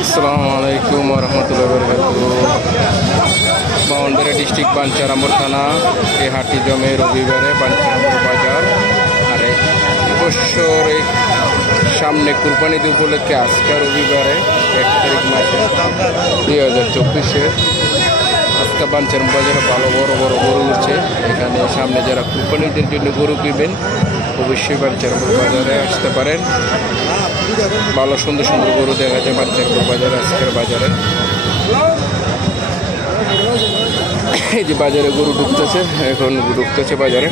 আসসালামু আলাইকুম ওরহমতুল্লাহি ওয়াবারাকাতুহু। বাউন্ডারি ডিস্ট্রিক্ট বাঞ্ছারামপুর থানা। এই হাটটি জমে রবিবারে বাঞ্ছারামপুর বাজার। আর এবছর এই সামনে কুরবানি ঈদ উপলক্ষে আজকে রবিবারে 1 তারিখ মাসে 2024 আজকে বাঞ্ছারামপুর বাজারে ভালো বড় বড় গরু উঠছে। এখানে সামনে যারা কুরবানিদের জন্য গরু কিনবেন অবশ্যই বাঞ্ছারামপুর বাজারে আসতে পারেন। ভালো সুন্দর সুন্দর গরু দেখা যায় বাঞ্ছারামপুর বাজারে আজকের বাজারে। এই যে বাজারে গরু ঢুকতেছে, এখন ঢুকতেছে বাজারে।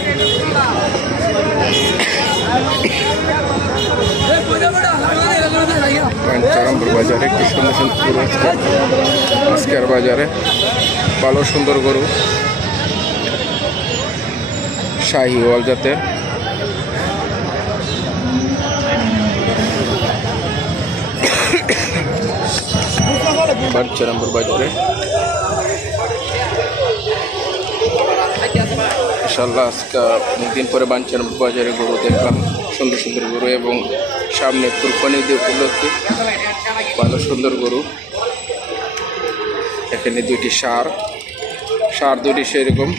বাঞ্ছারামপুর বাজারে কি সুন্দর সুন্দর গরু আজকের বাজারে। ভালো সুন্দর গরু শাহিওয়াল জাতের। বাঞ্ছারামপুর বাজারে ইনশাআল্লাহ আজকে অনেকদিন পরে বাঞ্ছারামপুর বাজারে গরু দেখলাম, সুন্দর সুন্দর গরু এবং সামনে কুরবানি ঈদ উপলক্ষে ভালো সুন্দর গরু। এখানে দুইটি ষাঁড় দুটি সেরকম।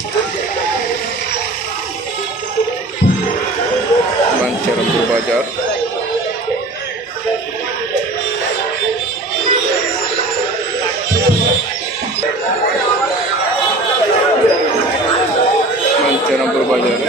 বাঞ্ছারামপুর বাজার বাঞ্ছারামপুর বাজারে